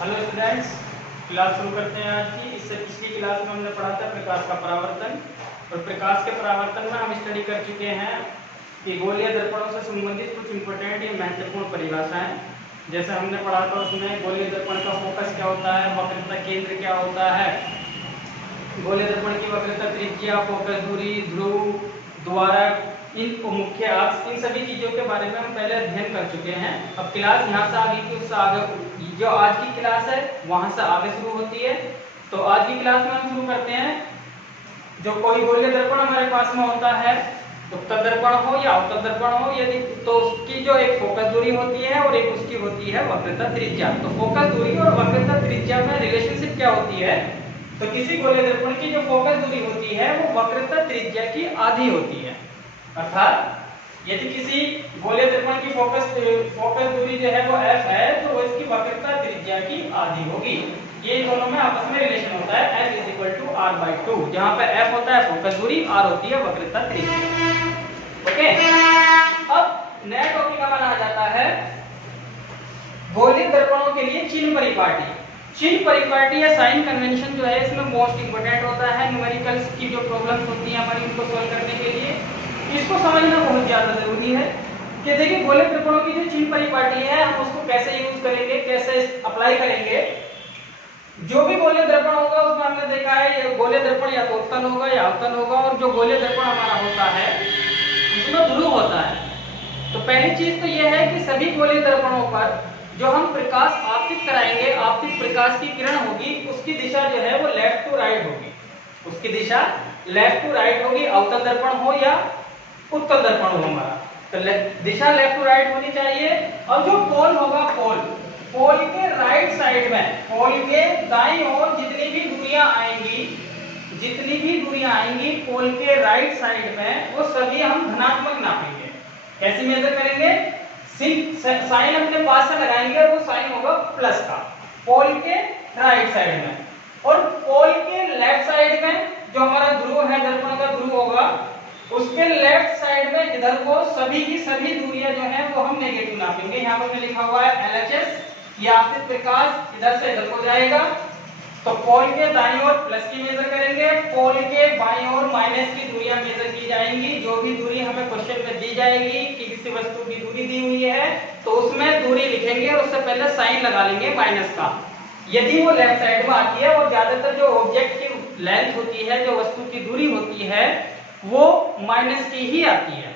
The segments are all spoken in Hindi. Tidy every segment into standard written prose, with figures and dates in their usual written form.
हेलो स्टूडेंट्स, क्लास शुरू करते हैं आज की। इससे पिछली क्लास में हमने पढ़ा था प्रकाश का परावर्तन, और प्रकाश के परावर्तन में हम स्टडी कर चुके हैं कि गोलीय दर्पणों से संबंधित कुछ इंपॉर्टेंट या महत्वपूर्ण परिभाषाएं। जैसे हमने पढ़ा था उसमें गोलीय दर्पण का फोकस क्या होता है, वक्रता केंद्र क्या होता है, गोलीय दर्पण की वक्रता त्रिज्या, फोकस दूरी, ध्रुव, द्वारक, इन मुख्य अक्ष, इन सभी चीजों के बारे में हम पहले अध्ययन कर चुके हैं। अब क्लास यहाँ से आगे की उससे आगे जो आज की क्लास है वहां से आगे शुरू होती है। तो आज की क्लास में हम शुरू करते हैं। जो कोई गोलीय दर्पण हमारे पास में होता है, उत्तल दर्पण हो या अवतल दर्पण हो, यदि तो उसकी जो एक फोकस दूरी होती है और एक उसकी होती है वक्रता त्रिज्या। तो फोकस दूरी और वक्रता त्रिज्या में रिलेशनशिप क्या होती है? तो किसी गोलीय दर्पण की जो फोकस दूरी होती है वो वक्रता त्रिज्या की आधी होती है। अर्थात यदि किसी गोलीय दर्पण की फोकस दूरी जो है वो f है, तो वो इसकी वक्रता त्रिज्या की आधी होगी। ये दोनों में आपस में रिलेशन होता है f = r/2, जहां पे f होता है फोकस दूरी, r होती है वक्रता त्रिज्या। ओके, अब नया टॉपिक हमारा आ जाता है गोलीय दर्पणों के लिए चिन्ह परिपाटी। चिन्ह परिपाटी या साइन कन्वेंशन जो है इसमें मोस्ट इंपोर्टेंट होता है। न्यूमेरिकल्स की जो प्रॉब्लम्स होती है हमारी, उनको सॉल्व करने के लिए इसको समझना बहुत ज्यादा जरूरी है कि देखिए गोलीय दर्पणों की जो चिन्ह परिपाटी है हम उसको कैसे यूज करेंगे, कैसे अप्लाई करेंगे। जो भी गोलीय दर्पण होगा उसमें हमने देखा है ये गोलीय दर्पण या तो उत्तल होगा या अवतल होगा, और जो गोलीय दर्पण हमारा होता है उसमें ध्रुव होता है। तो पहली चीज तो यह है कि सभी गोलीय दर्पणों पर जो हम प्रकाश आपतित कराएंगे, आपतित प्रकाश की किरण होगी, उसकी दिशा जो है वो लेफ्ट टू राइट होगी। उसकी दिशा लेफ्ट टू राइट होगी, अवतल दर्पण हो या उत्तल दर्पण हो हमारा, तो दिशा लेफ्ट टू राइट होनी चाहिए। और जो पोल होगा, पोल के राइट साइड में, पोल के दाईं ओर जितनी भी दूरियां आएंगी पोल के राइट साइड में, वो सभी हम धनात्मक नापेंगे। कैसे मेजर करेंगे? साइन अपने पास से लगाएंगे और वो साइन होगा प्लस का पोल के राइट साइड में। और पोल के लेफ्ट साइड में जो हमारा ध्रुव है, दर्पण का ध्रुव होगा, उसके लेफ्ट साइड में इधर को सभी की सभी दूरियां जो है वो हम नेगेटिव नापेंगे। यहाँ पर लिखा हुआ है LHS, ये आपतित प्रकाश इधर से इधर को जाएगा। तो पोल के दाईं ओर प्लस की मेजर करेंगे, पोल के बाईं ओर माइनस की दूरियां मेजर की जाएंगी। जो भी दूरी हमें क्वेश्चन में दी जाएगी कि किसी वस्तु की दूरी दी हुई है तो उसमें दूरी लिखेंगे और उससे पहले साइन लगा लेंगे माइनस का, यदि वो लेफ्ट साइड में आती है। और ज्यादातर जो ऑब्जेक्ट की लेंथ होती है, जो वस्तु की दूरी होती है, वो माइनस की ही आती है।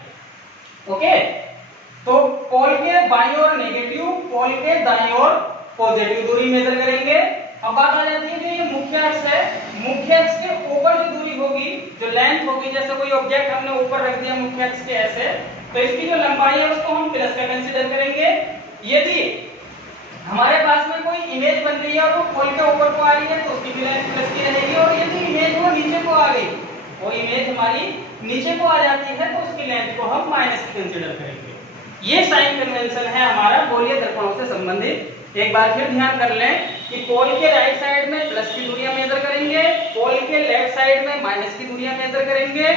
ओके, तो पोल के बाईं ओर नेगेटिव, पोल के दाईं ओर पॉजिटिव दूरी मेजर करेंगे। अब बात आ जाती है जो ये मुख्य अक्ष है, मुख्य अक्ष के ऊपर जो दूरी होगी, जो लेंथ होगी, जैसे कोई ऑब्जेक्ट हमने ऊपर रख दिया मुख्य अक्ष के ऐसे, तो इसकी जो लंबाई है उसको हम प्लस का कंसीडर करेंगे। यदि हमारे पास में कोई इमेज बन रही है और वो पोल के ऊपर को आ रही है तो उसकी भी लेंथ प्लस की रहेगी। और यदि इमेज वो नीचे को आ गई, वो इमेज हमारी नीचे को आ जाती है, तो उसकी लेंथ को हम माइनस की कंसीडर करेंगे। ये साइन कन्वेंशन है हमारा गोलीय दर्पणों से संबंधित। एक बार फिर ध्यान कर लें कि पोल के राइट साइड में प्लस की दूरियां मेजर करेंगे, पोल के लेफ्ट साइड में माइनस की दूरियां मेजर करेंगे,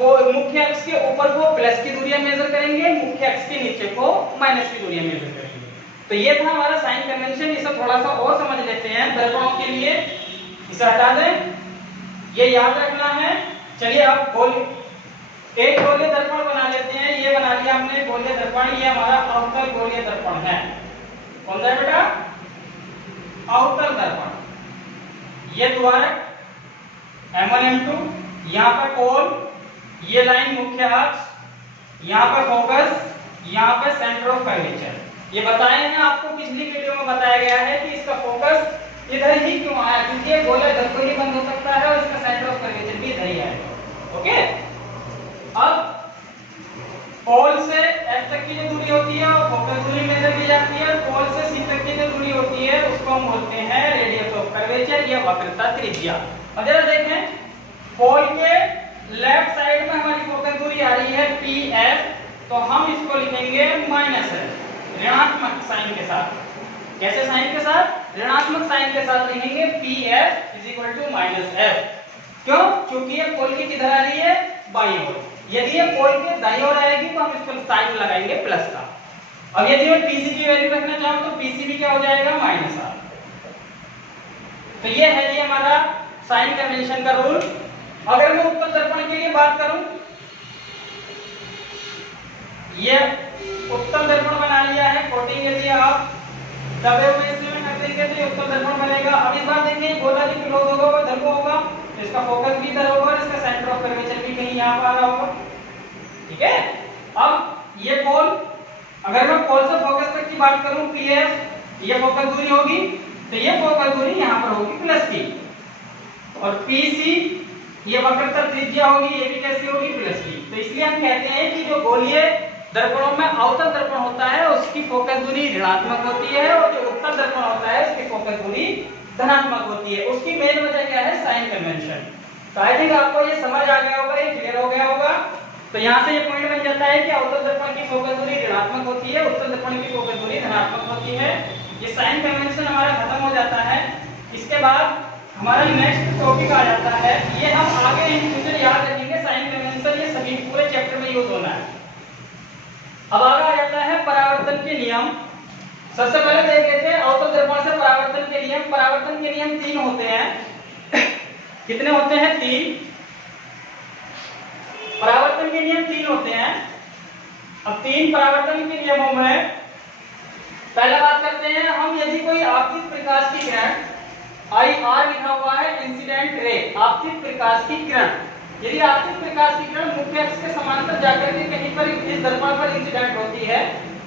मुख्य अक्ष के ऊपर को प्लस की दूरियां मेजर करेंगे, मुख्य अक्ष के नीचे को माइनस की दूरियां मेजर करेंगे। तो ये था हमारा साइन कन्वेंशन। इसे थोड़ा सा और समझ लेते हैं दर्पणों के लिए। इसे हटा दें, ये याद रखना है। चलिए अब एक गोलीय दर्पण बना लेते हैं। ये बना लिया हमने गोलीय दर्पण, ये हमारा अवतल गोलीय दर्पण है। कौन सा है बेटा? अवतल दर्पण। ये द्वारक M1 M2, यहाँ पर पोल, ये लाइन मुख्य अक्ष, यहाँ पर फोकस, यहाँ पर सेंटर ऑफ कर्वेचर। ये बताए हैं आपको, पिछली वीडियो में बताया गया है कि इसका फोकस इधर ही क्यों आया, क्योंकि ये गोला धक्को ही बंद हो सकता है और इसका सेंटर ऑफ कर्वेचर भी इधर ही आएगा। ओके, अब पोल से F तक की जो दूरी होती है वो फोकस दूरी मेजर की जाती है। पोल से C तक की जो दूरी होती है उसको हम बोलते हैं रेडियस ऑफ कर्वेचर या वक्रता त्रिज्या। अब जरा देखें, पोल के लेफ्ट साइड में हमारी फोकस दूरी आ रही है PF, तो हम इसको लिखेंगे माइनस है, ऋणात्मक साइन के साथ। कैसे साइन के साथ? ऋणात्मक साइन के साथ लिखेंगे PF = -F। क्यों? क्योंकि ये पोल की किधर आ रही है? बाईं ओर। यदि ये पोल के दाईं ओर आएगी तो हम इसको साइन लगाएंगे प्लस का। अब यदि मैं PC की वैल्यू रखना चाहूं तो PC भी क्या हो जाएगा? -R। तो ये है जी हमारा साइन कन्वेंशन का रूल। अगर मैं उत्तल दर्पण के लिए बात करूं, ये उत्तल दर्पण बना लिया है, कोटिंग यदि आप दबे हुए इसमें कर देंगे तो ये उत्तल दर्पण बनेगा। अब इस बार देखिए गोला जी क्लोज होगा, वो धर्म होगा, तो इसका फोकस भी इधर होगा और इसका सेंटर ऑफ कर्वेचर भी कहीं यहां पर आ रहा होगा। ठीक है, अब ये पोल, अगर मैं पोल से फोकस तक की बात करूं, क्लियर, ये फोकस दूरी होगी, तो ये फोकस दूरी यहां पर होगी प्लस की, और पीसी ये वक्रतर त्रिज्या होगी, ये भी कैसी होगी, प्लस की। तो इसलिए हम कहते हैं कि जो गोलीय दर्पणों में अवतल दर्पण होता है उसकी फोकस दूरी ऋणात्मक होती है, और जो उत्तल दर्पण होता है उसकी फोकस दूरी धनात्मक होती है। उसकी मेन वजह क्या है, साइन कन्वेंशन। तो आई थिंक आपको ये समझ आ गया होगा, ये क्लियर हो गया होगा। तो यहाँ से ये पॉइंट बन जाता है कि अवतल दर्पण की फोकस दूरी ऋणात्मक होती है, उत्तल दर्पण की फोकस दूरी धनात्मक होती है। ये साइन कन्वेंशन हमारा खत्म हो जाता है। इसके बाद हमारा नेक्स्ट टॉपिक आ जाता है, ये हम आगे इन फ्यूचर याद रखेंगे, साइन कन्वेंशन ये सभी पूरे चैप्टर में यूज होना है। अब आगे आ जाता है परावर्तन के नियम। सबसे पहले देख लेते हैं अवतल दर्पण से परावर्तन के नियम। परावर्तन के नियम 3 होते हैं। कितने होते हैं, 3। परावर्तन के नियम 3 होते हैं। अब 3 परावर्तन के नियमों में पहला बात करते हैं हम, यदि कोई आपतित प्रकाश की किरण, IR लिखा हुआ है, इंसिडेंट रे, आपतित प्रकाश की किरण, यदि आपतित प्रकाश की किरण मुख्य अक्ष के समांतर जाकर के कहीं पर इस दर्पण पर इंसिडेंट होती है,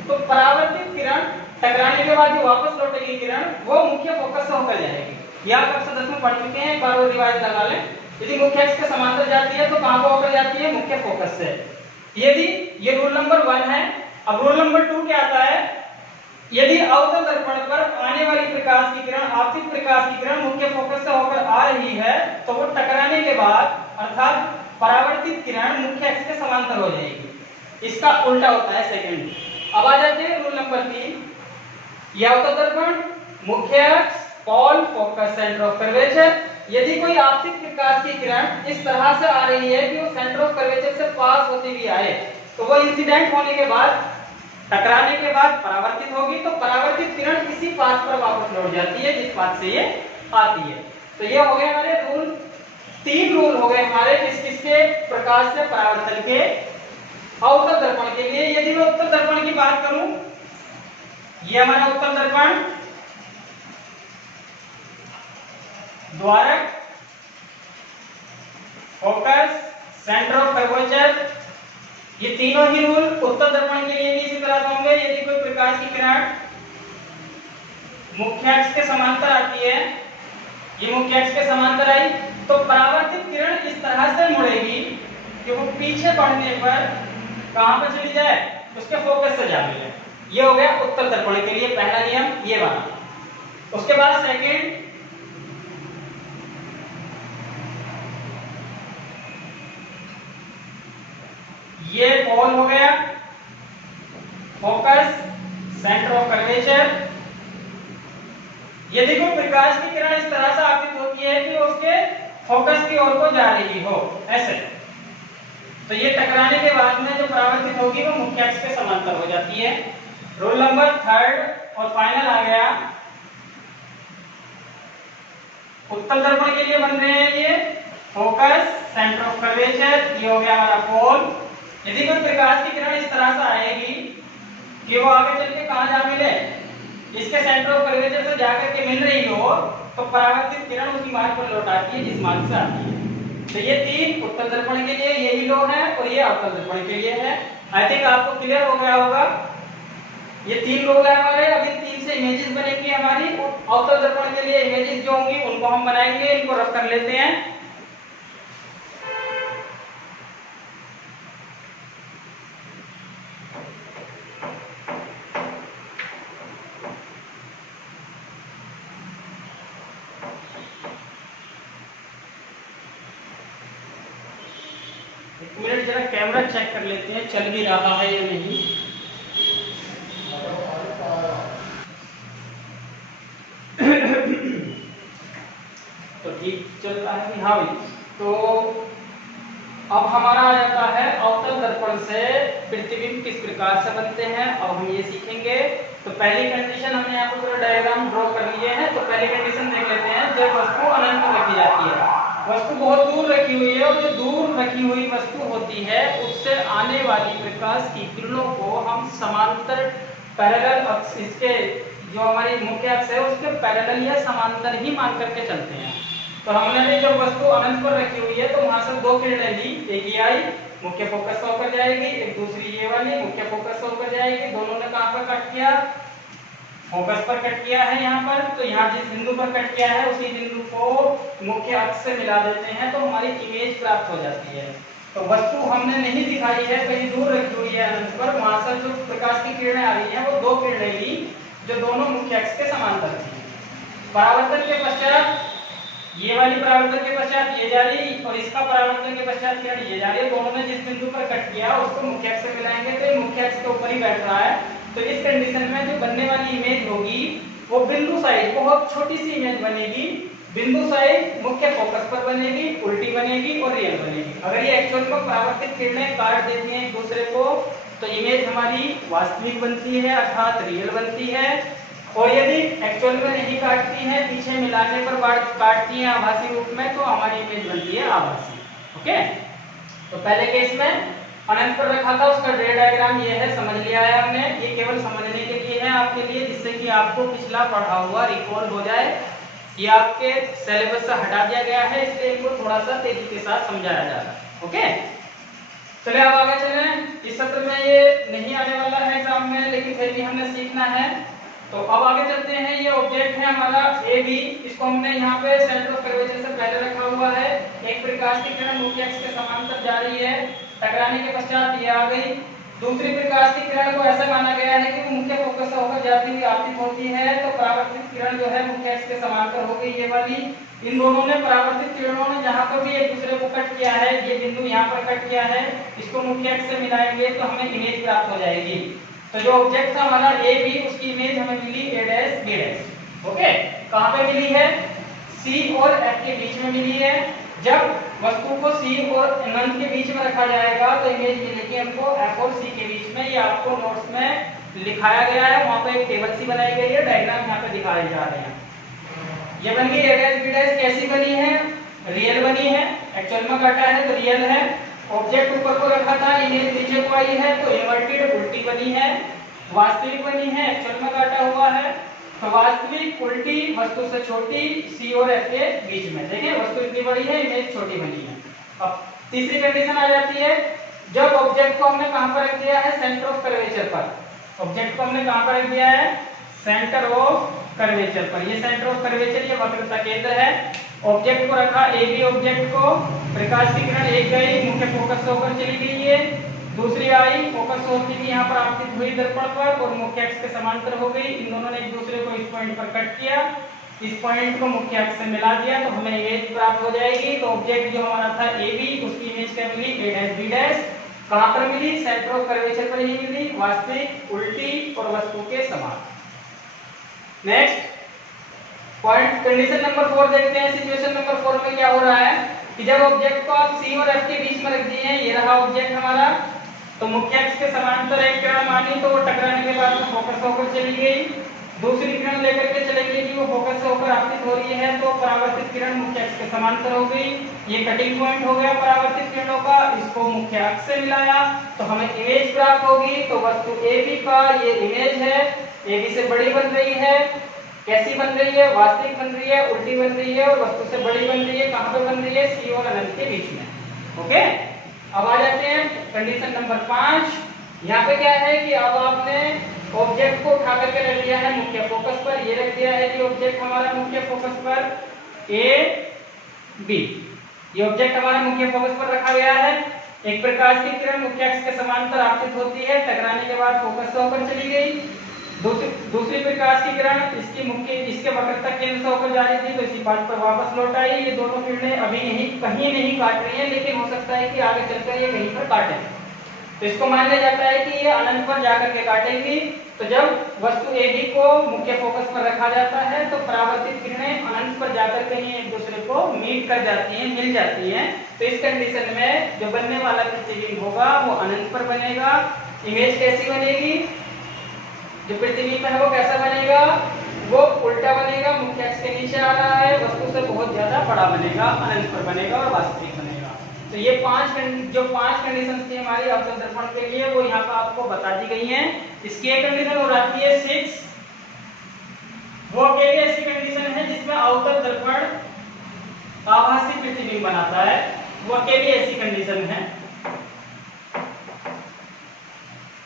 तो परावर्तित किरण टकराने के बाद जो वापस लौटेगी किरण, वो मुख्य फोकस से होकर जाएगी। यह आप कक्षा 10 में पढ़ चुके हैं, एक बार और रिवाइज लगा लें। यदि मुख्य अक्ष के समांतर जाती है तो कहां को होकर जाती है, मुख्य फोकस से। यदि ये रूल नंबर 1 है। अब रूल नंबर 2 क्या आता है, यदि अवतल दर्पण पर आने वाली प्रकाश की किरण, आपतित प्रकाश की किरण मुख्य फोकस से होकर आ रही है, तो वो टकराने के बाद अर्थात परावर्तित किरण मुख्य अक्ष के समांतर हो जाएगी। इसका उल्टा होता है सेकंड। अब आ जाते हैं रूल नंबर 3। यह अवतल दर्पण, मुख्य अक्ष, pole, focus, centre of curvature. यदि कोई आपतित प्रकाश की किरण इस तरह से आ रही है कि वो सेंटर ऑफ कर्वेचर से पास होती हुई आए, तो वो इंसिडेंट होने के बाद, टकराने के बाद परावर्तित होगी, तो परावर्तित किरण इसी पाथ पर वापस लौट जाती है जिस पाथ से ये आती है। तो ये हो गए हमारे रूल, 3 रूल हो गए हमारे किस किसके, प्रकाश से परावर्तन के अवतल दर्पण के लिए। यदि मैं उत्तल दर्पण की बात करूं, ये हमारा उत्तल दर्पण, द्वारक, फोकस, सेंटर ऑफ कर्वेचर, ये तीनों ही रूल उत्तल दर्पण के लिए भी इसी तरह से होंगे। यदि कोई प्रकाश की किरण मुख्य अक्ष के समांतर आती है, ये मुख्य अक्ष के समांतर आई, तो परावर्तित किरण इस तरह से मुड़ेगी कि वो पीछे बढ़ने पर कहां पर चली जाए, उसके फोकस से जा मिले। ये हो गया उत्तल दर्पण के लिए पहला नियम, ये वाला। उसके बाद सेकंड, ये पोल हो गया, फोकस, सेंटर ऑफ कर्वेचर। यदि कोई प्रकाश की किरण इस तरह से आपतित होती है कि उसके फोकस की ओर को जा रही हो, ऐसे, तो ये टकराने के बाद में जो परावर्तित होगी वो मुख्य अक्ष के समांतर हो जाती है। रूल नंबर 3 और फाइनल आ गया, उत्तल दर्पण के लिए बन रहे हैं ये फोकस, सेंटर ऑफ कर्वेचर, ये हो गया हमारा पोल। यदि कोई प्रकाश की किरण इस तरह से आएगी कि वो आगे चल के कहां जा मिले, इसके सेंटर ऑफ कर्वेचर से जाकर के मिल रही हो, तो परावर्तित किरण उसी मार्ग पर लौट आती है जिस मार्ग से आती है। तो ये 3 उत्तल दर्पण के लिए यही लॉ है, और ये अवतल दर्पण के लिए है। आई थिंक आपको क्लियर हो गया होगा। ये 3 रूल है हमारे। अभी 3 से इमेजेस बनेगी हमारी। अवतल दर्पण के लिए इमेजेस जो होंगी उनको हम बनाएंगे, इनको रफ कर लेते हैं। एक मिनट, जरा कैमरा चेक कर लेते हैं चल भी रहा है या नहीं। तो ठीक चल रहा है, हाँ भाई। तो अब हमारा आ जाता है अवतल दर्पण से प्रतिबिंब किस प्रकार से बनते हैं, अब हम ये सीखेंगे। तो पहली कंडीशन हमने यहाँ पर पूरा डायग्राम ड्रॉ कर लिए हैं। तो पहली कंडीशन देख लेते हैं, जब वस्तु अनंत पर रखी जाती है, वस्तु बहुत दूर रखी हुई है और जो दूर रखी हुई वस्तु होती है उससे आने वाली प्रकाश की किरणों को हम समांतर पैरेलल अक्ष, इसके जो हमारी मुख्य अक्ष है उसके पैरेलल या समांतर ही मान करके चलते हैं। तो हमने भी जब वस्तु अनंत पर रखी हुई है तो वहां से दो किरणें ली, एक ये आई मुख्य फोकस से होकर जाएगी, एक दूसरी ये वाली मुख्य फोकस से होकर जाएगी। दोनों ने कहां पर कट किया, फोकस पर कट किया है यहाँ पर। तो यहाँ जिस बिंदु पर कट किया है उसी बिंदु को मुख्य अक्ष से मिला देते हैं तो हमारी इमेज प्राप्त हो जाती है। तो वस्तु हमने नहीं दिखाई है, कहीं दूर रखी हुई है अनंत पर, वहां से जो प्रकाश की किरणें आ रही हैं वो दो किरणें ली जो दोनों मुख्य अक्ष के समांतर थी। परावर्तन के पश्चात ये वाली परावर्तन के पश्चात ये जा रही और इसका परावर्तन के पश्चात किरण ये जा रही है। दोनों ने जिस बिंदु पर कट किया उसको मुख्य अक्ष से मिलाएंगे तो ये मुख्य अक्ष के ऊपर ही बैठ रहा है। तो इस कंडीशन में जो बनने वाली इमेज होगी वो बिंदु साइज बहुत छोटी सी इमेज बनेगी। बिंदु साइज मुख्य फोकस पर बनेगी, उल्टी बनेगी और रियल बनेगी। अगर ये एक्चुअल में परावर्तित किरणें काट देती हैं एक दूसरे को तो इमेज हमारी वास्तविक बनती है अर्थात रियल बनती है। और यदि एक्चुअल में नहीं काटती है, पीछे मिलाने पर काटती है आभासी रूप में, तो हमारी इमेज बनती है आभासी। ओके, तो पहले केस में अनंत पर रखा था, उसका रे डायग्राम ये है, समझ लिया है हमने। ये केवल समझने के लिए है आपके लिए, जिससे कि आपको पिछला पढ़ा हुआ रिकॉल हो जाए। ये आपके सिलेबस से हटा दिया गया है, इसलिए इनको थोड़ा सा तेजी के साथ समझाया जा रहा है। ओके, चलिए अब आगे चलें। इस सत्र में ये नहीं आने वाला है एग्जाम में, लेकिन फिर भी हमने सीखना है। तो अब आगे चलते हैं। ये ऑब्जेक्ट है हमारा ए बी, इसको हमने यहाँ पे सेंटर ऑफ कर्वेचर से पहले रखा हुआ है। एक प्रकाश की किरण मुख्य अक्ष के समांतर जा रही है, टकराने के पश्चात ये आ गई। दूसरी प्रकाश की किरण को ऐसा माना गया है कि वो मुख्य फोकस से होकर जाती हुई आपतित होती है, तो परावर्तित किरण जो है मुख्य अक्ष के समांतर हो गई ये वाली। इन दोनों ने परावर्तित किरणों ने जहाँ पर भी एक दूसरे को कट किया है, ये बिंदु यहाँ पर कट किया है, इसको मुख्य अक्ष से मिलाएंगे तो हमें इमेज प्राप्त हो जाएगी। तो जो ऑब्जेक्ट था हमारा ए बी, उसकी इमेज हमें मिली ए डैश बी डैश। ओके, कहाँ पे मिली है, सी और एफ के बीच में मिली है। जब वस्तु को सी और अनंत के बीच में रखा जाएगा तो इमेज मिलेगी हमको एफ और सी के बीच में। ये आपको नोट्स में लिखाया गया है, वहां पे एक टेबल सी बनाई गई है, डायग्राम यहाँ पे दिखाए जा रहे हैं। ये बन गई ए डैश बी डैश। कैसी बनी है, रियल बनी है, एक्चुअल में काटा है तो रियल है। ऑब्जेक्ट ऊपर को रखा था, इमेज नीचे को आई है तो इन्वर्टेड उल्टी बनी है। वास्तविक बनी है, एक्चुअल में काटा हुआ है। तो वास्तविक उल्टी, वस्तु से छोटी, सी और एफ के बीच में। देखिए वस्तु इतनी बड़ी है, इमेज छोटी बनी है। अब तीसरी कंडीशन आ जाती है, जब ऑब्जेक्ट को हमने कहां पर रख दिया है, सेंटर ऑफ कर्वेचर पर। ऑब्जेक्ट को हमने कहां पर रख दिया है, सेंटर ऑफ कर्वेचर पर। ये सेंटर ऑफ कर्वेचर, ये वक्रता केंद्र है। ऑब्जेक्ट को रखा, ए बी ऑब्जेक्ट को, प्रकाश की किरण एक गई, मुख्य फोकस से होकर चली गई है, दूसरी आई फोकस होती हुई यहाँ पर आपतित हुई दर्पण पर और मुख्य अक्ष के समांतर हो गई। इन दोनों ने एक दूसरे को इस पॉइंट पर कट किया, इस पॉइंट को मुख्य अक्ष से मिला दिया तो हमें इमेज प्राप्त हो जाएगी। तो ऑब्जेक्ट जो हमारा था ए बी, उसकी इमेज क्या मिली, ए डैश बी डैश। कहां पर मिली, सेंटर ऑफ कर्वेचर पर ही मिली, वास्तविक, उल्टी और वस्तु के समान। नेक्स्ट पॉइंट, कंडीशन नंबर 4 देखते हैं। सिचुएशन नंबर 4 में क्या हो रहा है कि जब ऑब्जेक्ट को आप सी और एफ के बीच में रख दिए हैं, ये रहा ऑब्जेक्ट हमारा, तो मुख्य अक्ष के समांतर एक किरण मानी तो वो टकराने के बाद फोकस होकर चली गई। दूसरी किरण लेकर के चलेंगे कि वो फोकस से होकर आपतित हो रही है तो परावर्तित किरण मुख्य अक्ष के समांतर हो गई। ये कटिंग पॉइंट हो गया परावर्तित किरणों का, इसको मुख्य अक्ष से मिलाया तो हमें इमेज प्राप्त होगी। तो वस्तु ए बी का ये इमेज है, ए बी से बड़ी बन रही है। कैसी बन रही है, वास्तविक बन रही है, उल्टी बन रही है और वस्तु से बड़ी बन रही है। कहां पे बन रही है, सी और अनंत के बीच में। ओके, अब आ जाते हैं कंडीशन नंबर 5। यहाँ पे क्या है कि अब आपने ऑब्जेक्ट को उठा करके रख दिया है मुख्य फोकस पर। ये रख दिया है कि ऑब्जेक्ट हमारा मुख्य फोकस पर ए बी, ये ऑब्जेक्ट हमारा मुख्य फोकस पर रखा गया है। एक प्रकाश की किरण मुख्य अक्ष के समांतर आपतित होती है, टकराने के बाद फोकस से होकर चली गई। दूसरी प्रकाश की किरण इसके वक्रता केंद्र से होकर जा रही थी तो इसी पार्ट पर वापस लौट आई। ये दोनों किरणें अभी कहीं नहीं काट रही हैं, लेकिन हो सकता है कि आगे चलकर ये कहीं पर काटे। तो इसको मान लिया जाता है कि ये अनंत पर जाकर के काटेंगी। तो जब वस्तु ए बी को मुख्य फोकस पर रखा जाता है तो परावर्तित किरणें अनंत पर जाकर के ही एक दूसरे को मीट कर जाती हैं, मिल जाती हैं, तो इस कंडीशन में जो बनने वाला प्रतिबिंब होगा वो अनंत पर बनेगा। इमेज कैसी बनेगी, जो प्रतिबिंब है वो कैसा बनेगा, वो उल्टा बनेगा, मुख्य अक्ष के नीचे आ रहा है, वस्तु से बहुत ज्यादा बड़ा बनेगा, अनंत पर बनेगा और वास्तविक बनेगा। तो ये जो पांच कंडीशंस थी हमारी अवतल दर्पण के लिए, वो यहाँ पर आपको बता दी गई हैं। इसकी एक कंडीशन हो जाती है 6, वो अकेली ऐसी कंडीशन है जिसमें अवतल दर्पण आभासी प्रतिबिंब बनाता है, वो अकेली ऐसी कंडीशन है।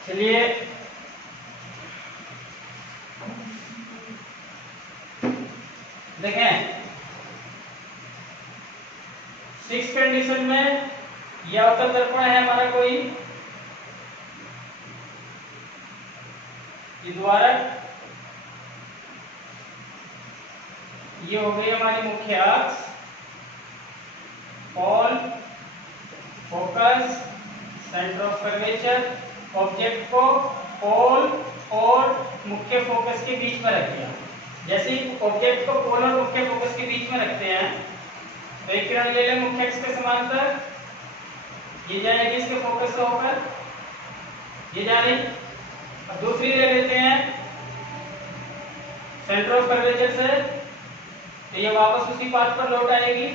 चलिए देखें, 6 कंडीशन में यह अवतल दर्पण है हमारा कोई, द्वारक, ये हो गई हमारी मुख्य अक्ष, pole, focus, centre of curvature. Object को पोल और मुख्य फोकस के बीच में रख दिया। जैसे ही ऑब्जेक्ट को पोल और मुख्य फोकस के बीच में रखते हैं तो एक किरण ले लें मुख्य अक्ष के समांतर, ये जाएगी इसके फोकस से होकर, ये जा रही, और दूसरी ले लेते हैं सेंटर ऑफ कर्वेचर से, तो ये वापस उसी पाथ पर लौट आएगी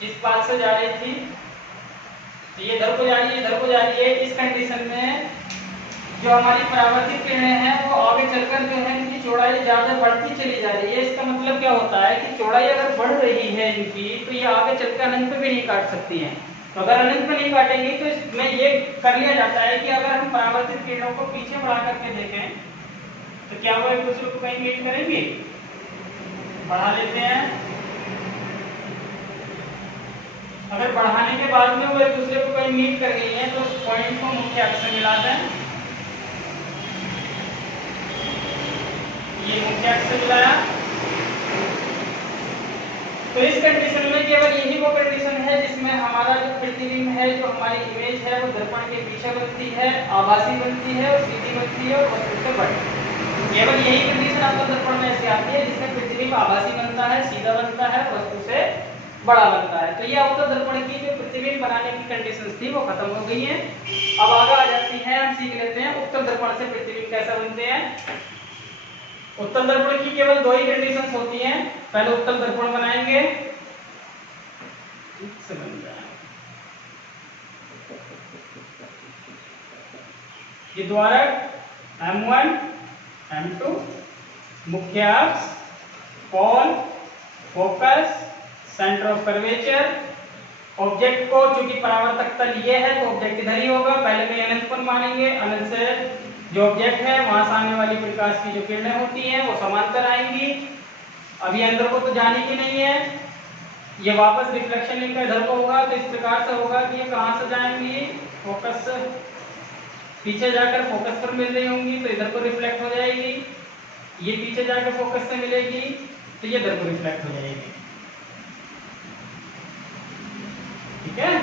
जिस पाथ से जा रही थी, तो ये इधर को जा रही है, इधर को जा रही है। इस कंडीशन में जो हमारी परावर्तित किरणें हैं वो आगे चलकर जो है इनकी चौड़ाई ज्यादा बढ़ती चली जा रही है। इसका मतलब क्या होता है कि चौड़ाई अगर बढ़ रही है इनकी, तो ये आगे चलकर अनंत पे भी नहीं काट सकती हैं। तो अगर अनंत पे नहीं काटेंगी तो इसमें ये कर लिया जाता है कि अगर हम परावर्तित किरणों को पीछे बढ़ा करके देखें तो क्या वो एक दूसरे को कहीं मीट करेंगे, बढ़ा लेते हैं। अगर बढ़ाने के बाद में वो एक दूसरे को कहीं मीट कर गई है तो उस पॉइंट को मुख्य अक्ष से मिलाते हैं, ये मुख्य अक्ष से मिलाया। तो इस कंडीशन में केवल यही वो कंडीशन है जिसमें हमारा जो प्रतिबिंब है, जो हमारी इमेज है, वो दर्पण के पीछे बनती है, आभासी बनती है और सीधी बनती है और वस्तु से बढ़ती है। केवल यही कंडीशन आपको दर्पण में ऐसे आती है जिसमें प्रतिबिंब आभासी बनता है, सीधा बनता है, वस्तु से बड़ा बनता है। तो ये अवतल दर्पण की जो प्रतिबिंब बनाने की कंडीशंस थी वो खत्म हो गई हैं। अब आगे आ जाती है, हम सीख लेते हैं उत्तल दर्पण से प्रतिबिंब कैसे बनते हैं। उत्तल दर्पण की केवल दो ही कंडीशंस होती हैं। पहले उत्तल दर्पण बनाएंगे, ये द्वारक M1 M2, मुख्य अक्ष, pole, focus, centre of curvature. Object को चूंकि परावर्तक तल ये है तो ऑब्जेक्ट इधर ही होगा, पहले में अनंत पर मानेंगे, अनंत से जो ऑब्जेक्ट है वहां से आने वाली प्रकाश की जो किरणें होती हैं वो समांतर आएंगी। अभी अंदर को तो जाने की नहीं है, ये वापस रिफ्लेक्शन इनका इधर को होगा, तो इस प्रकार से होगा कि ये कहां से जाएंगी, फोकस से पीछे जाकर फोकस पर मिल रही होंगी तो इधर को रिफ्लेक्ट हो जाएगी, ये पीछे जाकर फोकस से मिलेगी तो ये इधर को रिफ्लेक्ट हो जाएगी। ठीक है,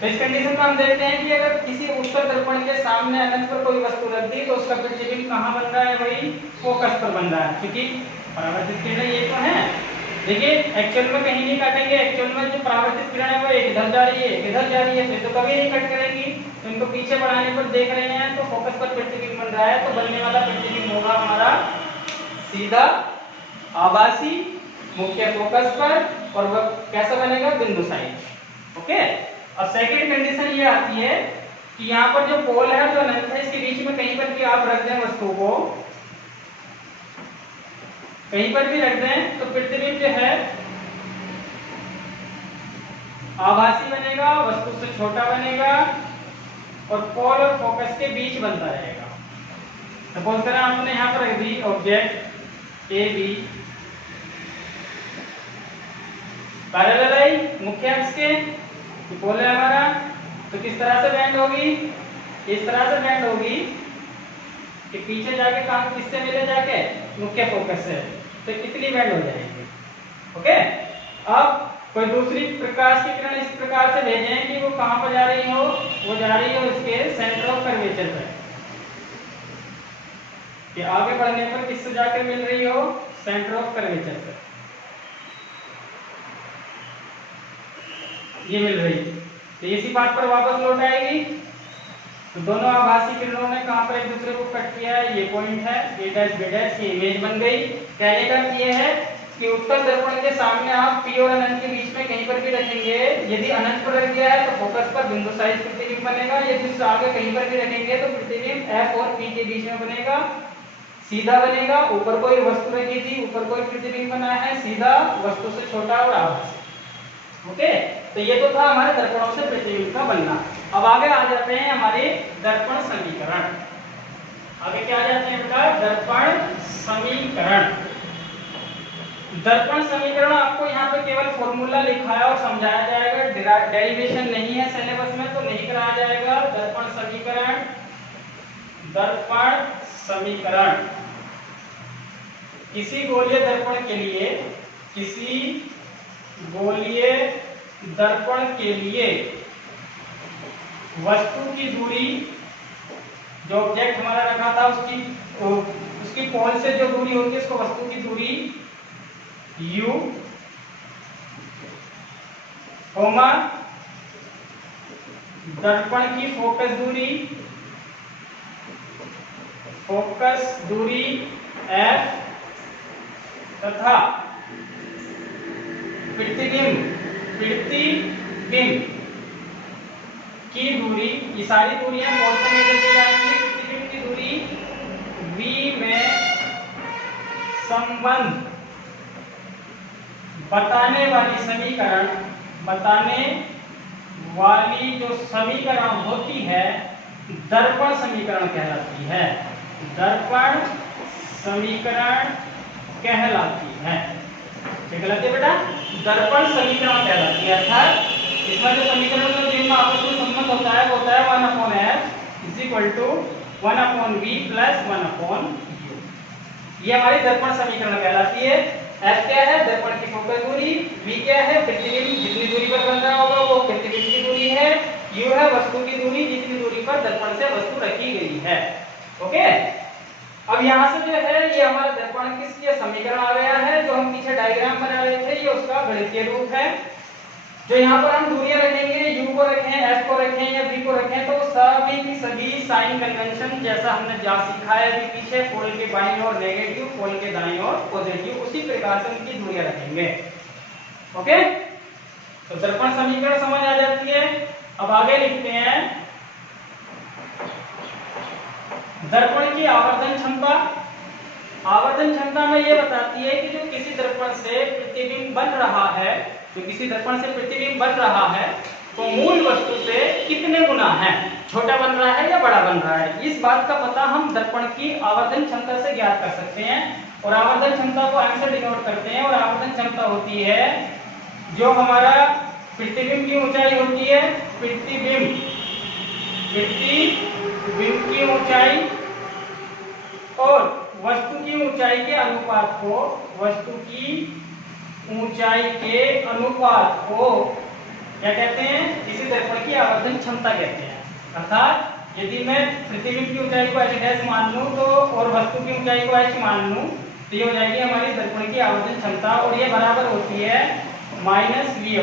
तो इस कंडीशन में हम देखते हैं कि अगर किसी उत्तल दर्पण के सामने अनंत पर कोई वस्तु रख दी तो उसका प्रतिबिंब कहां बन रहा है, वही फोकस पर बन रहा है, क्योंकि परावर्तित किरणें ये तो है। देखिए एक्चुअल में कहीं नहीं काटेंगे, एक्चुअल में जो परावर्तित किरण है वो एक इधर जा रही है, एक इधर जा रही है, फिर तो कभी नहीं कट करेंगी। तो इनको पीछे बढ़ाने पर देख रहे हैं तो फोकस पर प्रतिबिंब बन रहा है, तो बनने वाला प्रतिबिंब होगा हमारा सीधा आभासी मुख्य फोकस पर, और वह कैसा बनेगा, बिंदु साइज। ओके, अब सेकंड कंडीशन ये आती है कि यहाँ पर जो पोल है जो अनंत है इसके बीच में कहीं पर भी आप रख दें वस्तु को, कहीं पर भी रख दें तो प्रतिबिंब जो है आभासी बनेगा, वस्तु से छोटा बनेगा और पोल और फोकस के बीच बनता रहेगा। सपोज करें आपने यहाँ पर रख दी ऑब्जेक्ट ए बी, पैरेलल आई मुख्य अक्ष के, पोल है हमारा, तो किस तरह से बैंड होगी, इस तरह से बैंड होगी कि पीछे जाके कहां किससे मिले, जाके मुख्य फोकस से, तो इतनी बैंड हो जाएगी। ओके, अब कोई दूसरी प्रकाश की किरण इस प्रकार से भेजें कि वो कहां पर जा रही हो, वो जा रही हो इसके सेंटर ऑफ कर्वेचर पर, कि आगे बढ़ने पर किससे जाकर मिल रही हो, सेंटर ऑफ कर्वेचर पर। ये मिल रही है। तो इसी बात पर वापस लौट आएगी। तो दोनों आभासी किरणों ने कहां पर एक दूसरे को कट किया है, ये पॉइंट है ए डैश बी डैश, ये इमेज बन गई। कहने का ये है कि उत्तर दर्पण के सामने आप पी और अनंत के बीच में कहीं पर भी रखेंगे, यदि अनंत पर रख दिया है तो फोकस पर बिंदु साइज प्रतिबिंब बनेगा, यदि उससे आगे कहीं पर भी रखेंगे तो प्रतिबिंब एफ और पी के बीच में बनेगा, सीधा बनेगा। ऊपर कोई वस्तु रखी थी, ऊपर कोई प्रतिबिंब बना है, सीधा वस्तु से छोटा और आभासी। ओके, तो ये तो था हमारे दर्पणों से प्रतिबिंब का बनना। अब आगे आ जाते हैं हमारे दर्पण समीकरण। आगे क्या आ जाते हैं बेटा, दर्पण समीकरण। दर्पण समीकरण आपको यहाँ पे केवल फॉर्मूला लिखा है और समझाया जाएगा, डेरिवेशन नहीं है सिलेबस में तो नहीं कराया जाएगा। दर्पण समीकरण, दर्पण समीकरण किसी गोलीय दर्पण के लिए, किसी गोलीय दर्पण के लिए वस्तु की दूरी, जो ऑब्जेक्ट हमारा रखा था उसकी पोल से जो दूरी होती है उसको वस्तु की दूरी u, कोमा दर्पण की फोकस दूरी, फोकस दूरी f तथा प्रतिबिंब की दूरी, ये सारी दूरियां कौन से मेजर की जाएंगी, प्रतिबिंब की दूरी v में संबंध बताने वाली समीकरण, बताने वाली जो समीकरण होती है दर्पण समीकरण कहलाती है, दर्पण समीकरण कहलाती है। क्या कहलाती है बेटा, दर्पण समीकरण कहलाती है। अर्थात इसमें जो समीकरण जो जिनमें आपस में संबंध होता है वो होता है 1/f is equal to 1/v plus 1/u। ये हमारी दर्पण समीकरण कहलाती है। f क्या है, दर्पण की फोकस दूरी, v क्या है, प्रतिबिंब जितनी दूरी पर बन रहा होगा वो प्रतिबिंब की दूरी है, u है वस्तु की दूरी जितनी दूरी पर दर्पण से वस्तु रखी गई है। ओके, अब यहाँ से जो है ये हमारा दर्पण किसकी समीकरण आ गया है, जो हम पीछे डायग्राम बना रहे थे ये उसका गणितीय रूप है। जो यहाँ पर हम दूरियां रखेंगे, u को रखें, f को रखें या v को रखें, तो सभी की सभी साइन कन्वेंशन जैसा हमने सीखा है अभी पीछे, पोल के बाईं ओर नेगेटिव, पोल के दाईं ओर पॉजिटिव, उसी प्रकार से उनकी दूरियां रखेंगे। ओके, तो दर्पण समीकरण समझ आ जाती है। अब आगे लिखते हैं दर्पण की आवर्धन क्षमता। आवर्धन क्षमता में ये बताती है कि जो किसी दर्पण से प्रतिबिंब बन रहा है, जो किसी दर्पण से प्रतिबिंब बन रहा है तो मूल वस्तु से कितने गुना है, छोटा बन रहा है या बड़ा बन रहा है। इस बात का पता हम दर्पण की आवर्धन क्षमता से ज्ञात कर सकते हैं। और आवर्धन क्षमता को m से डिनोट करते हैं। और आवर्धन क्षमता होती है जो हमारा प्रतिबिंब की ऊंचाई होती है, प्रतिबिंब की ऊंचाई और वस्तु की ऊंचाई के अनुपात को, वस्तु की ऊंचाई के अनुपात को क्या कहते हैं, किसी दर्पण की आवर्धन क्षमता कहते हैं। अर्थात यदि मैं प्रतिबिंब की ऊंचाई को h' मान लूं तो और वस्तु की ऊंचाई को h मान लूं तो ये हो जाएगी हमारी दर्पण की आवर्धन क्षमता। और ये बराबर होती है -v/u,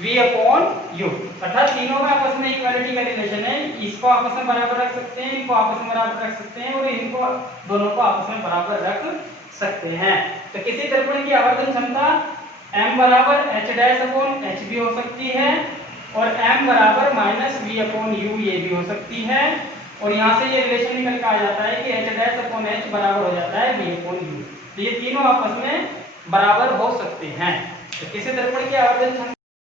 -v/u। अर्थात तीनों में आपस में इक्वालिटी का रिलेशन है, इसको आपस में बराबर रख सकते हैं, इनको आपस में बराबर रख सकते हैं और इनको दोनों को आपस में बराबर रख सकते हैं। तो किसी दर्पण की आवर्धन क्षमता m बराबर h'/h भी हो सकती है और m बराबर -v/u ये भी हो सकती है। और यहाँ से ये रिलेशन निकल के आ जाता है कि h'/h बराबर हो जाता है v/u। तो ये तीनों आपस में बराबर हो सकते हैं। तो किसी दर्पण की आवर्धन क्षमता